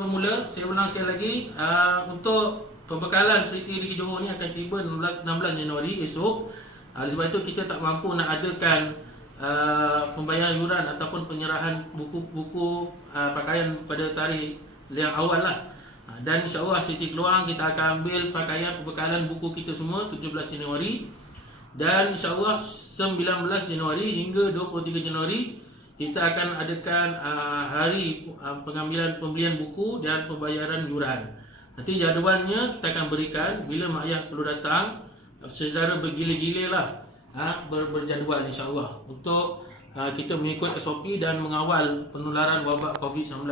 bermula, saya ulang sekali lagi, untuk pembekalan Siti Negeri Johor ni akan tiba 16 Januari esok. Oleh sebab itu kita tak mampu nak adakan pembayaran yuran ataupun penyerahan buku-buku pakaian pada tarikh yang awal lah. Dan insyaAllah Siti keluar, kita akan ambil pakaian pembekalan buku kita semua 17 Januari. Dan insyaAllah 19 Januari hingga 23 Januari kita akan adakan hari pengambilan pembelian buku dan pembayaran yuran. Nanti jadualnya kita akan berikan bila mak ayah perlu datang secara bergila-gila lah, berjadual insyaAllah untuk kita mengikut SOP dan mengawal penularan wabak COVID-19.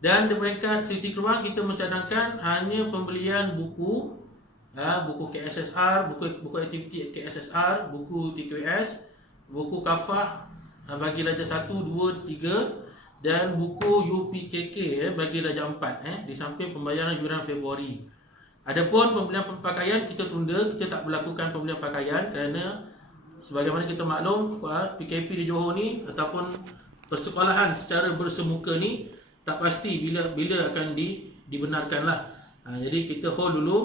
Dan di peringkat Siti Keluar kita mencadangkan hanya pembelian buku, buku KSSR, buku aktiviti KSSR, buku TQS, buku kafah bagi Darjah 1, 2, 3 dan buku UPKK bagi Darjah 4 di samping pembayaran yuran Februari. Adapun pembelian pakaian kita tunda, kita tak berlakukan pembelian pakaian kerana sebagaimana kita maklum PKP di Johor ni ataupun persekolahan secara bersemuka ni tak pasti bila akan dibenarkanlah. Jadi kita hold dulu,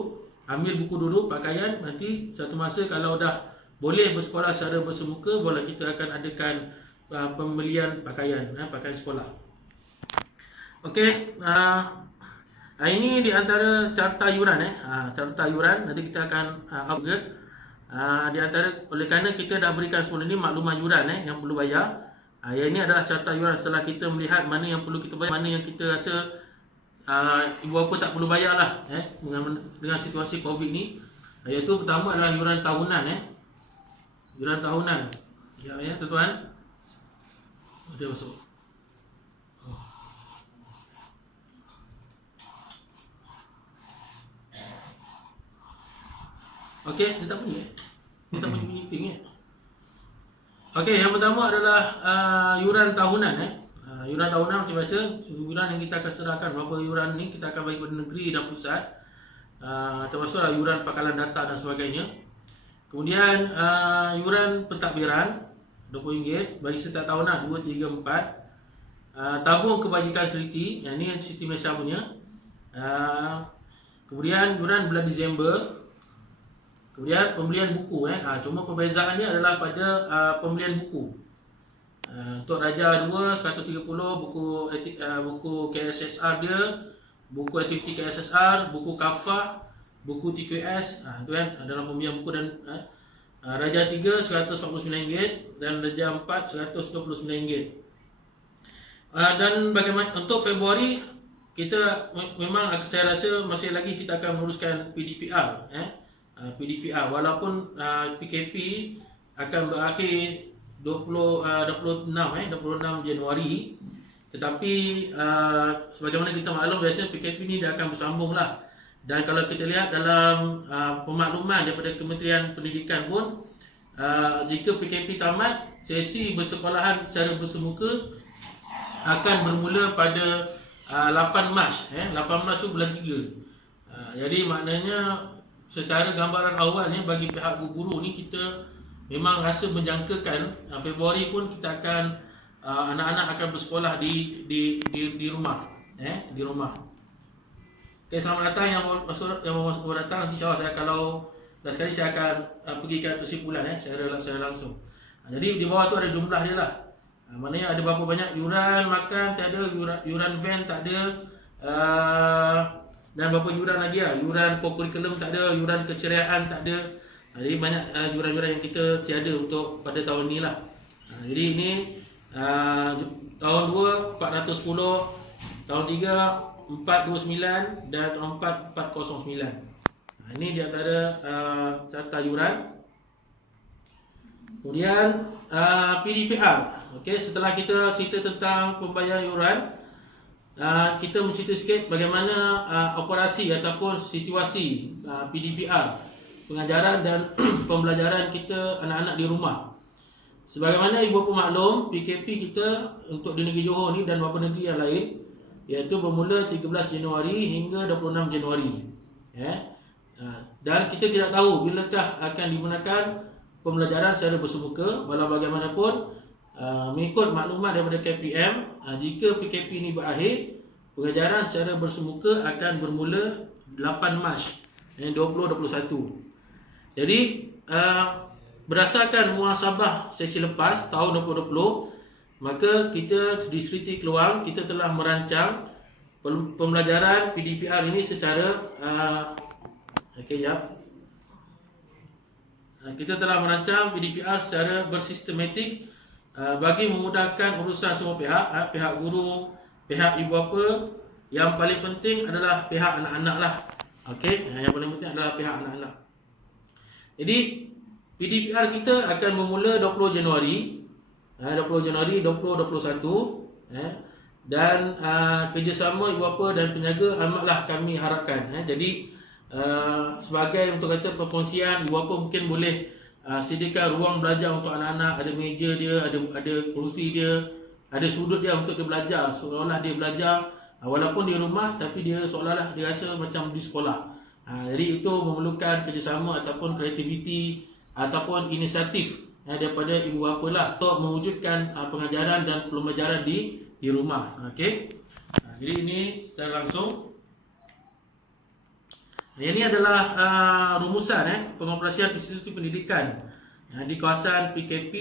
ambil buku dulu, pakaian, nanti satu masa kalau dah boleh bersekolah secara bersemuka, barulah kita akan adakan pembelian pakaian sekolah. Okey, ini di antara carta yuran carta yuran nanti kita akan upgrade. Di antara oleh kerana kita dah berikan sebelum ini maklumat yuran yang perlu bayar. Yang ini adalah carta yuran setelah kita melihat mana yang perlu kita bayar, mana yang kita rasa ibu bapa tak perlu bayar lah dengan situasi Covid ni. Iaitu pertama adalah yuran tahunan yuran tahunan. Ya tuan-tuan. Dia masuk. Okey, dia tak bunyi. Dia tak bunyi ping Okey, yang pertama adalah yuran tahunan yuran tahunan macam biasa, yuran yang kita akan serahkan. Berapa yuran ni kita akan bagi kepada negeri dan pusat. Termasuklah yuran pakalan data dan sebagainya. Kemudian yuran pentadbiran RM20 bagi setiap tahunan 2, 3, 4. Tabung kebajikan Seriti, yang ni Siti Malaysia punya. Kemudian yuran bulan Disember. Kemudian pembelian buku cuma perbezaannya adalah pada pembelian buku. Untuk Darjah 2 130 buku KSSR dia, buku aktiviti KSSR, buku kafah, buku TQS, tu kan dalam pembelian buku. Dan Darjah 3 RM149 dan Darjah 4 RM129. Dan bagaimana untuk Februari kita memang saya rasa masih lagi kita akan meneruskan PDPR PDPR walaupun PKP akan berakhir 26 Januari, tetapi sebagaimana kita maklum biasanya PKP ni dia akan bersambung lah. Dan kalau kita lihat dalam pemakluman daripada Kementerian Pendidikan pun, jika PKP tamat, sesi bersekolahan secara bersemuka akan bermula pada 8 Mac 8 Mac tu bulan 3. Jadi maknanya secara gambaran awalnya bagi pihak guru ni kita memang rasa menjangkakan Februari pun kita akan anak-anak akan bersekolah di rumah di rumah. Okey, selamat datang yang mau datang. Nanti insya-Allah saya kalau dah sekali saya akan pergi ke kesimpulan secara langsung. Jadi di bawah tu ada jumlah dia lah. Maknanya ada berapa banyak yuran makan tak ada, yuran van tak ada, dan berapa yuran lagi yuran kokurikulum tak ada, yuran keceriaan tak ada. Jadi banyak yuran-yuran yang kita tiada untuk pada tahun ni lah. Jadi ini tahun 2 410, tahun 3 429 dan tahun 4 409. Ini di antara carta yuran. Kemudian PDPR. Okey, setelah kita cerita tentang pembayaran yuran, kita mencerita sikit bagaimana operasi ataupun situasi PDPR, pengajaran dan pembelajaran kita anak-anak di rumah. Sebagaimana ibu bapa maklum, PKP kita untuk di negeri Johor ni dan beberapa negeri yang lain, iaitu bermula 13 Januari hingga 26 Januari. Dan kita tidak tahu bilakah akan digunakan pembelajaran secara bersemuka. Walau bagaimanapun, mengikut maklumat daripada KPM, jika PKP ini berakhir, pengajaran secara bersemuka akan bermula 8 Mac 2021. Jadi berdasarkan muhasabah sesi lepas tahun 2020, maka kita di Sriti Keluang kita telah merancang pembelajaran PDPR ini secara kita telah merancang PDPR secara bersistematik bagi memudahkan urusan semua pihak, pihak guru, pihak ibu bapa. Yang paling penting adalah pihak anak-anak lah. Okey, yang paling penting adalah pihak anak-anak. Jadi PDPR kita akan bermula 20 Januari 2021 dan kerjasama ibu bapa dan penjaga amatlah kami harapkan. Jadi sebagai untuk kata perkongsian, ibu bapa mungkin boleh sediakan ruang belajar untuk anak-anak, ada meja dia, ada kerusi dia, ada sudut dia untuk dia belajar, seolah-olah dia belajar walaupun di rumah tapi dia seolah-olah dia rasa macam di sekolah. Jadi itu memerlukan kerjasama ataupun kreativiti ataupun inisiatif daripada ibu bapa lah untuk mewujudkan pengajaran dan pembelajaran di rumah. Okey. Jadi ini secara langsung. Ini adalah rumusan pengoperasian institusi pendidikan di kawasan PKP,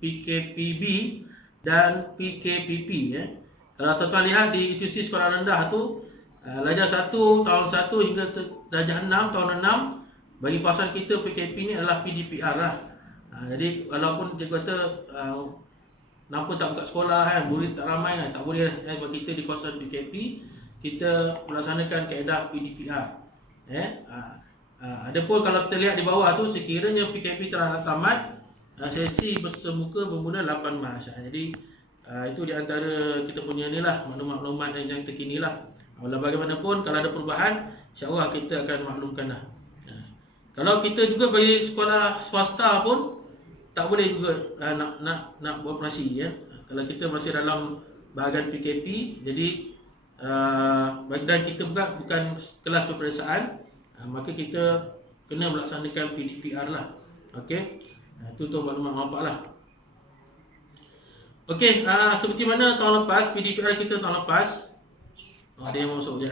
PKPB dan PKPP. Kalau tuan-tuan lihat di institusi sekolah rendah tu, darjah 1 tahun 1 hingga darjah 6 tahun 6, bagi kawasan kita PKP ni adalah PDPR lah. Jadi walaupun cikgu kata kenapa tak buka sekolah murid tak ramai tak boleh bagi kita di kawasan PKP kita melaksanakan kaedah PDPR. Adapun kalau kita lihat di bawah tu, sekiranya PKP telah tamat, sesi bersemuka bermula 8 Mac. Jadi itu di antara kita punya ni lah, maklumat yang terkini lah. Walau bagaimanapun kalau ada perubahan, insya-Allah kita akan maklumkan lah. Kalau kita juga bagi sekolah swasta pun tak boleh juga nak beroperasi kalau kita masih dalam bahagian PKP. Jadi dan kita bukan kelas peperiksaan, maka kita kena melaksanakan PDPR lah. Okey, itu untuk maklumat nampak lah. Okey, seperti mana tahun lepas PDPR kita tahun lepas. Ada yang masuk je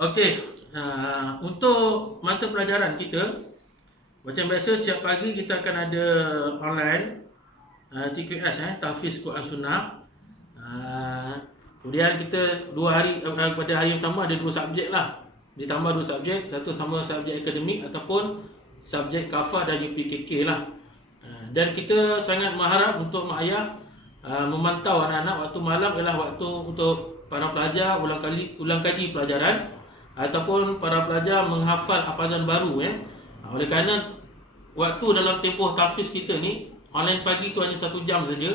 Okey, untuk mata pelajaran kita macam biasa setiap pagi kita akan ada online TQS Tahfiz Quran Sunnah. Kemudian kita 2 hari pada hari yang pertama ada 2 subjek lah. Ditambah 2 subjek, satu sama subjek akademik ataupun subjek kafah dan UPKK lah. Dan kita sangat mengharap untuk mak ayah memantau anak-anak waktu malam ialah waktu untuk para pelajar ulang kaji pelajaran ataupun para pelajar menghafal hafazan baru. Oleh kerana waktu dalam tempoh tahfiz kita ni online pagi tu hanya 1 jam saja,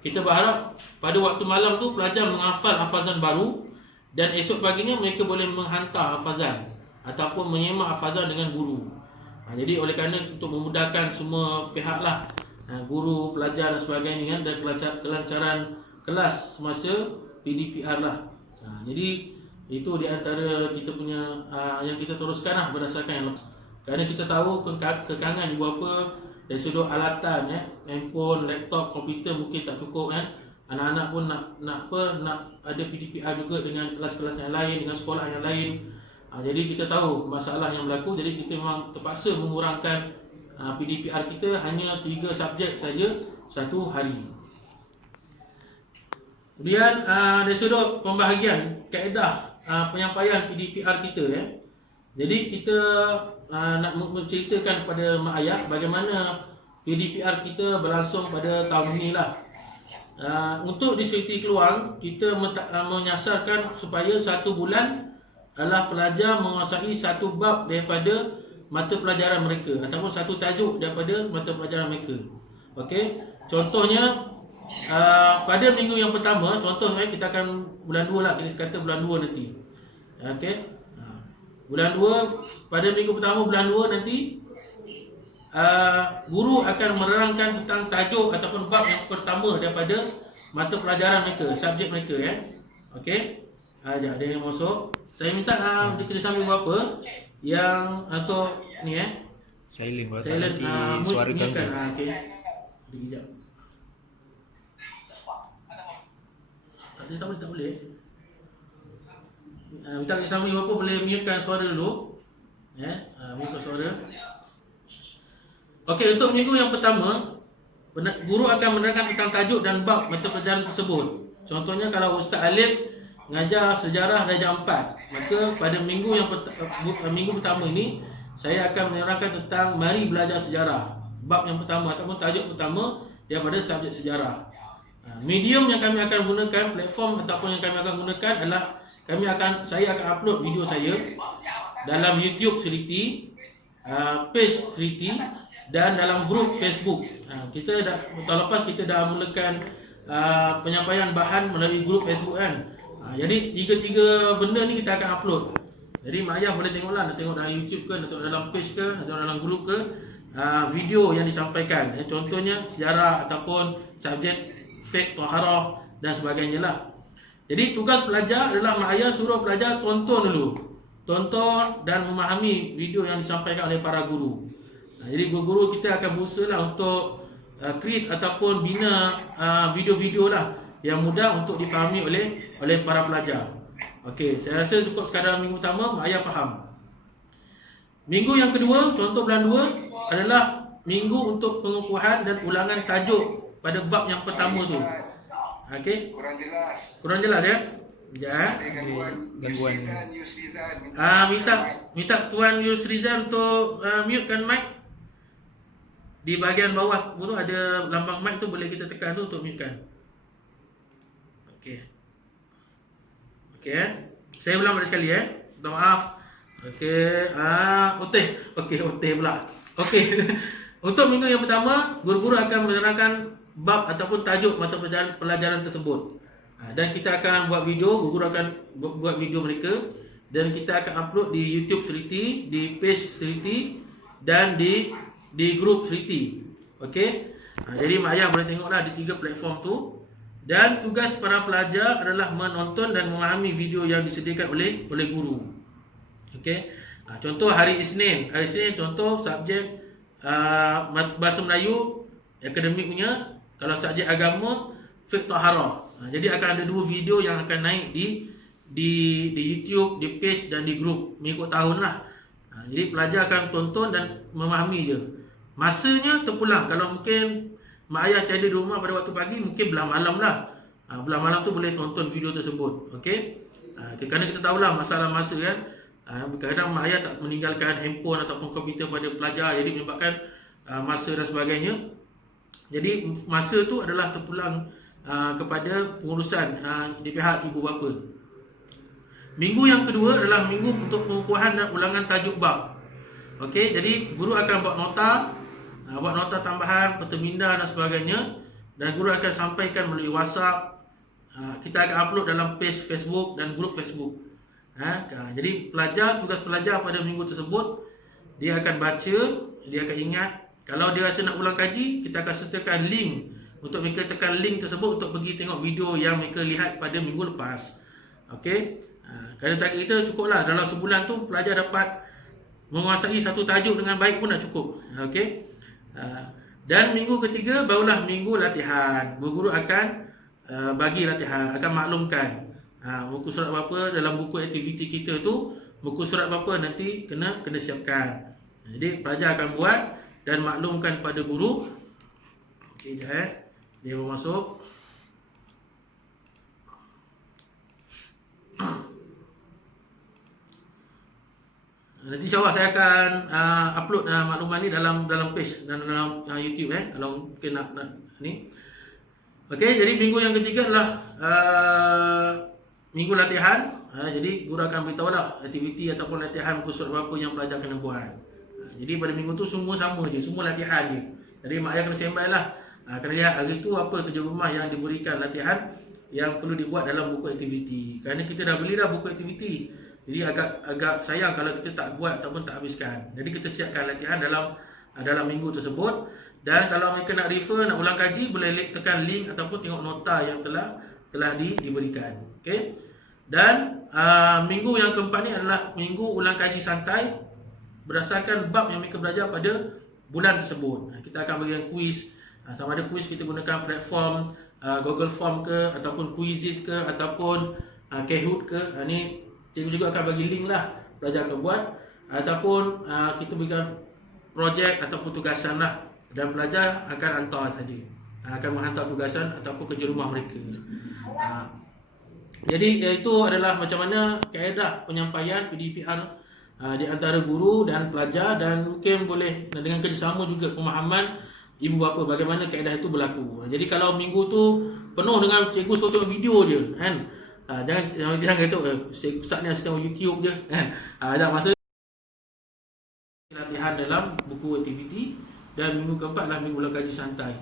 kita berharap pada waktu malam tu pelajar menghafal hafazan baru dan esok paginya mereka boleh menghantar hafazan ataupun menyemak hafazan dengan guru. Jadi oleh kerana untuk memudahkan semua pihak lah, guru, pelajar dan sebagainya, dan kelancaran kelas semasa PDPR lah. Jadi itu di antara kita punya yang kita teruskan lah berdasarkan yang lepas. Kerana kita tahu kekangan ibu bapa dari sudut alatan, handphone, laptop, komputer mungkin tak cukup Anak-anak pun nak ada PDPR juga dengan kelas-kelas yang lain, dengan sekolah yang lain. Jadi kita tahu masalah yang berlaku, jadi kita memang terpaksa mengurangkan PDPR kita hanya 3 subjek saja satu hari. Kemudian dari sudut pembahagian kaedah penyampaian PDPR kita, jadi kita nak menceritakan kepada mak ayah bagaimana PDPR kita berlangsung pada tahun ini lah. Untuk di Sriti Keluang kita menyasarkan supaya 1 bulan adalah pelajar menguasai 1 bab daripada mata pelajaran mereka ataupun 1 tajuk daripada mata pelajaran mereka. Okey, contohnya pada minggu yang pertama, contoh kita akan bulan 2 lah, kita kata bulan 2 nanti. Okey, bulan 2, pada minggu pertama bulan 2 nanti guru akan menerangkan tentang tajuk ataupun bab yang pertama daripada mata pelajaran mereka, subjek mereka. Okey, ada yang masuk. Saya minta di kerjasama ibu bapa yang untuk ni Silent kalau tak Silent, nanti suara mute kan. ganggu. Okey. Sekejap. Tak boleh, tak boleh. Minta kerjasama ibu bapa boleh mutekan suara dulu. Mutekan suara. Okey, untuk minggu yang pertama, guru akan menerangkan tentang tajuk dan bab mata pelajaran tersebut. Contohnya kalau Ustaz Alif mengajar sejarah darjah 4, maka pada minggu minggu pertama ini saya akan menerangkan tentang mari belajar sejarah. Bab yang pertama ataupun tajuk pertama daripada subjek sejarah. Medium yang kami akan gunakan, platform ataupun yang kami akan gunakan adalah saya akan upload video saya dalam YouTube Seriti, page Seriti dan dalam grup Facebook. Kita tahun lepas kita dah mulakan penyampaian bahan melalui grup Facebook kan. Jadi tiga benda ni kita akan upload. Jadi mak ayah boleh tengoklah, nak tengok dalam YouTube ke, nak tengok dalam page ke, nak tengok dalam grup ke, video yang disampaikan. Contohnya sejarah ataupun subjek fiqh, taharah dan sebagainya lah. Jadi tugas pelajar adalah mak ayah suruh pelajar tonton dulu. Tonton dan memahami video yang disampaikan oleh para guru. Jadi guru-guru kita akan berusaha untuk create ataupun bina video-video lah yang mudah untuk difahami oleh para pelajar. Okey, saya rasa cukup sekadar minggu pertama mak ayah faham. Minggu yang kedua, contoh bulan 2 adalah minggu untuk pengukuhan dan ulangan tajuk pada bab yang pertama tu. Okey. Kurang jelas ya? Ya. Gangguan. Minta Tuan Yusrizan untuk mutekan mic. Di bahagian bawah tu ada lambang mic tu, boleh kita tekan tu untuk mutekan. Okey. Okey. Saya ulang balik sekali minta maaf. Okey. Okey pula. Okey. Untuk minggu yang pertama, guru-guru akan menerangkan bab ataupun tajuk mata pelajaran tersebut. Dan kita akan buat video, guru akan buat video mereka dan kita akan upload di YouTube Seriti, di page Seriti dan di grup Seriti. Okey. Jadi mak ayah boleh tengoklah di 3 platform tu. Dan tugas para pelajar adalah menonton dan memahami video yang disediakan oleh guru. Okey. Contoh hari Isnin contoh subjek bahasa Melayu akademik punya. Kalau subjek agama, fiqh taharah. Jadi akan ada 2 video yang akan naik di YouTube, di page dan di grup mengikut tahun lah. Jadi pelajar akan tonton dan memahami je. Masanya terpulang. Kalau mungkin mak ayah tiada di rumah pada waktu pagi, mungkin belah malam lah. Belah malam tu boleh tonton video tersebut. Okey. Kerana kita tahulah masalah masa kan. Kadang-kadang mak ayah tak meninggalkan handphone ataupun komputer pada pelajar, jadi menyebabkan masa dan sebagainya. Jadi masa tu adalah terpulang kepada pengurusan di pihak ibu bapa. Minggu yang kedua adalah minggu untuk pengukuhan dan ulangan tajuk bab. Okey, jadi guru akan buat nota tambahan, perteminda dan sebagainya, dan guru akan sampaikan melalui WhatsApp. Kita akan upload dalam page Facebook dan grup Facebook. Jadi tugas pelajar pada minggu tersebut, dia akan baca, dia akan ingat. Kalau dia rasa nak ulang kaji, kita akan sertakan link untuk mereka tekan link tersebut untuk pergi tengok video yang mereka lihat pada minggu lepas. Okey. Kerana target kita cukuplah dalam sebulan tu pelajar dapat menguasai satu tajuk dengan baik pun dah cukup. Okey. Dan minggu ketiga barulah minggu latihan. Guru akan bagi latihan, akan maklumkan muka surat berapa dalam buku aktiviti kita tu, muka surat berapa nanti kena siapkan. Jadi pelajar akan buat dan maklumkan pada guru. Okey, dia baru masuk. Nanti insyaAllah saya akan upload makluman ni dalam page dan dalam YouTube kalau mungkin nak ni. Okey, jadi minggu yang ketiga adalah minggu latihan. Jadi guru akan beritahu lah aktiviti ataupun latihan muka surat berapa yang pelajar kena buat. Jadi pada minggu tu semua sama je, semua latihan je. Jadi mak ayah kena sembang lah. Kena lihat hari tu apa kerja rumah yang diberikan latihan yang perlu dibuat dalam buku aktiviti. Kerana kita dah beli dah buku aktiviti. Jadi agak sayang kalau kita tak buat ataupun tak habiskan. Jadi kita siapkan latihan dalam minggu tersebut. Dan kalau mereka nak refer, nak ulang kaji, boleh tekan link ataupun tengok nota yang telah diberikan. Okey. Dan minggu yang keempat ni adalah minggu ulang kaji santai berdasarkan bab yang mereka belajar pada bulan tersebut. Kita akan bagi kuis, sama ada kuis kita gunakan platform Google Form ke, ataupun Quizizz ke, ataupun Kahoot ke. Ni cikgu juga akan bagi link lah, pelajar akan buat, ataupun kita berikan projek ataupun tugasan lah, dan pelajar akan hantar saja, akan menghantar tugasan ataupun kerja rumah mereka. Jadi itu adalah macam mana kaedah penyampaian PDPR di antara guru dan pelajar, dan mungkin boleh dengan kerjasama juga pemahaman ibu bapa bagaimana kaedah itu berlaku. Jadi kalau minggu tu penuh dengan cikgu suruh tengok video je kan. Jangan kata Ustaz ni asyik tengok YouTube je kan. Dah masa latihan dalam buku aktiviti, dan minggu keempat lah minggu ulang kaji santai.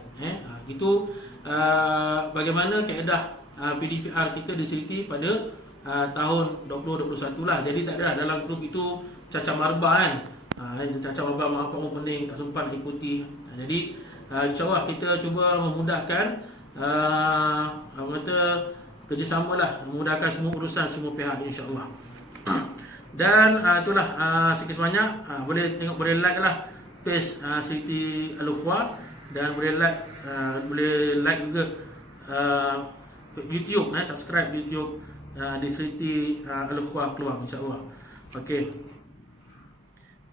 Itu bagaimana kaedah PDPR kita diseliti pada tahun 2021 lah. Jadi tak ada dalam grup itu cacar marba kan. Cacar marba maaf kamu pening tak sempat nak ikuti. Jadi insyaAllah kita cuba memudahkan kata kerjasama lah, memudahkan semua urusan semua pihak insyaAllah. Dan itulah sikit sebanyak. Boleh tengok, boleh like lah page Siti Al-Ukhwah, dan boleh like juga YouTube, subscribe YouTube di Siti Al-Ukhwah Keluang insyaAllah. Okey.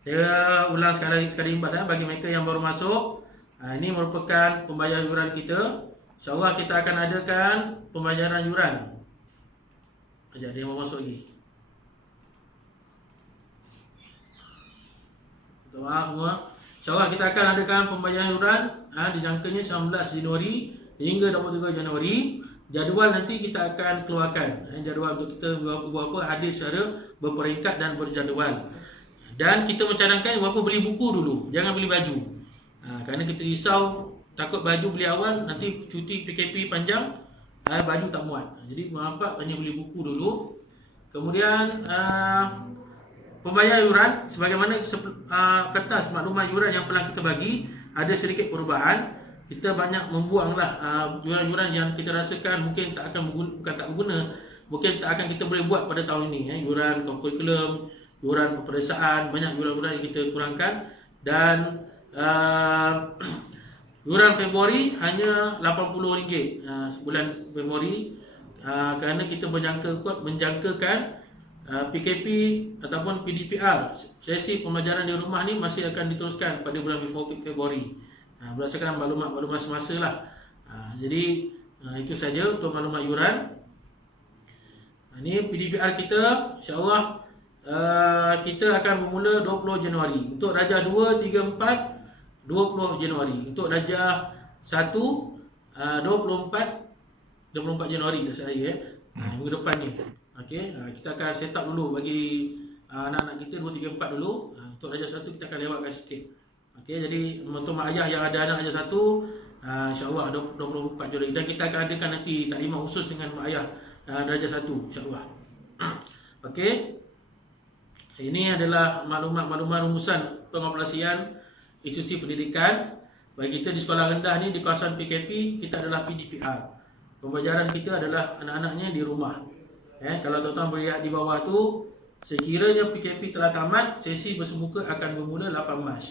Saya ulang sekali imbas bagi mereka yang baru masuk. Ini merupakan pembayaran yuran kita. InsyaAllah kita akan adakan pembayaran yuran. Sekejap, dia mau masuk lagi. Minta maaf semua. InsyaAllah kita akan adakan pembayaran yuran dijangkanya 19 Januari hingga 23 Januari. Jadual nanti kita akan keluarkan. Jadual untuk kita buat apa, hadir secara berperingkat dan berjadual. Dan kita mencadangkan buat apa, beli buku dulu, jangan beli baju. Kerana kita risau takut baju beli awal nanti cuti PKP panjang, baju tak muat. Jadi bapak hanya beli buku dulu. Kemudian pembayaran yuran sebagaimana kertas maklumat yuran yang pernah kita bagi, ada sedikit perubahan. Kita banyak membuanglah yuran-yuran yang kita rasakan mungkin tak akan bukan tak berguna, mungkin tak akan kita boleh buat pada tahun ini. Yuran kurikulum, yuran peperiksaan, banyak yuran-yuran yang kita kurangkan. Dan yuran Februari hanya RM80 sebulan Februari, kerana kita menjangkakan PKP ataupun PDPR, sesi pembelajaran di rumah ni masih akan diteruskan pada bulan Februari, berdasarkan maklumat semasa lah. Jadi itu saja untuk maklumat yuran. Ini PDPR kita, insyaAllah kita akan bermula 20 Januari untuk darjah 2, 3, 4 20 Januari. Untuk darjah 1 24 Januari tak saya minggu depan ni. Okey, kita akan set up dulu bagi anak-anak kita 2, 3, 4 dulu. Untuk darjah 1 kita akan lewatkan sikit. Okey, jadi untuk mak ayah yang ada anak darjah 1 insya-Allah 24 Januari, dan kita akan adakan nanti taklimat khusus dengan mak ayah darjah 1 insya-Allah. Okey. Ini adalah maklumat rumusan pengoperasian institusi pendidikan bagi kita di sekolah rendah ni, di kawasan PKP. Kita adalah PDPR. Pembelajaran kita adalah anak-anaknya di rumah. Kalau tuan-tuan melihat di bawah tu, sekiranya PKP telah tamat, sesi bersemuka akan bermula 8 Mac.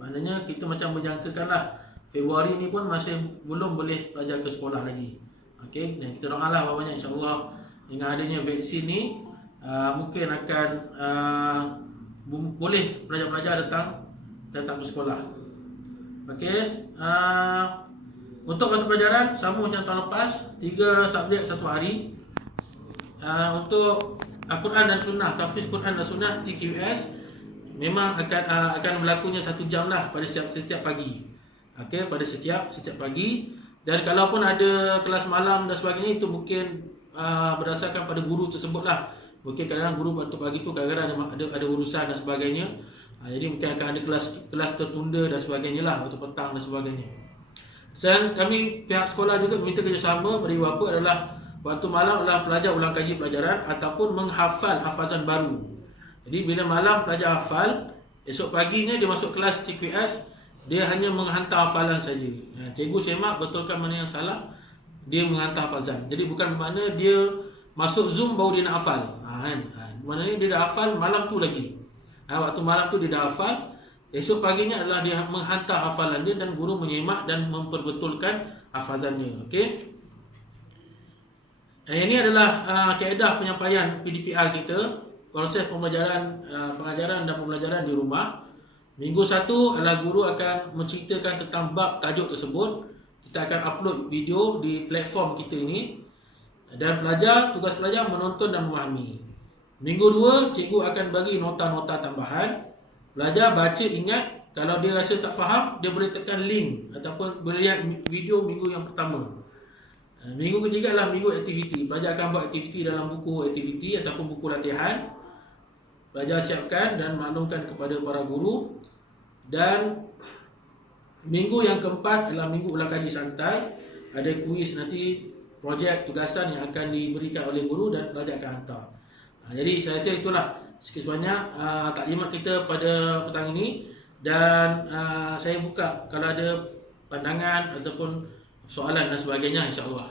Maknanya kita macam menjangkakanlah Februari ni pun masih belum boleh pelajar ke sekolah lagi. Okey, dan kita doalah banyak insya-Allah dengan adanya vaksin ni mungkin akan boleh pelajar-pelajar datang ke sekolah. Okey, untuk mata pelajaran sama macam tahun lepas, 3 subjek 1 hari. Untuk Al-Quran dan Sunnah, tahfiz Quran dan Sunnah TQS memang akan berlakunya 1 jam lah pada setiap pagi. Okey, pada setiap pagi. Dan kalaupun ada kelas malam dan sebagainya, itu mungkin berdasarkan pada guru tersebut lah. Mungkin kadang-kadang guru waktu pagi tu kadang-kadang ada urusan dan sebagainya. Jadi mungkin akan ada kelas tertunda dan sebagainya lah, waktu petang dan sebagainya. Dan kami pihak sekolah juga meminta kerjasama pada ibu bapa adalah waktu malam adalah pelajar ulang kaji pelajaran ataupun menghafal hafazan baru. Jadi bila malam pelajar hafal, esok paginya dia masuk kelas TQS, dia hanya menghantar hafalan saja. Cikgu semak betulkan mana yang salah, dia menghantar hafazan. Jadi bukan bermakna dia masuk Zoom baru dia nak hafal. Maknanya dia dah hafal malam tu lagi. Waktu malam tu dia dah hafal. Esok paginya adalah dia menghantar hafalan dia dan guru menyimak dan memperbetulkan hafazannya. Okey. Ini adalah kaedah penyampaian PDPR kita, proses pembelajaran, pengajaran dan pembelajaran di rumah. Minggu 1 adalah guru akan menceritakan tentang bab tajuk tersebut. Kita akan upload video di platform kita ini. Dan tugas pelajar menonton dan memahami. Minggu 2, cikgu akan bagi nota-nota tambahan. Pelajar baca, ingat. Kalau dia rasa tak faham, dia boleh tekan link ataupun boleh lihat video minggu yang pertama. Minggu ketiga adalah minggu aktiviti. Pelajar akan buat aktiviti dalam buku aktiviti ataupun buku latihan. Pelajar siapkan dan maklumkan kepada para guru. Dan minggu yang keempat adalah minggu ulang kaji santai. Ada kuis nanti, projek tugasan yang akan diberikan oleh guru dan pelajar akan hantar. Jadi saya rasa itulah sikit sebanyak taklimat kita pada petang ini. Dan saya buka kalau ada pandangan ataupun soalan dan sebagainya, insya-Allah.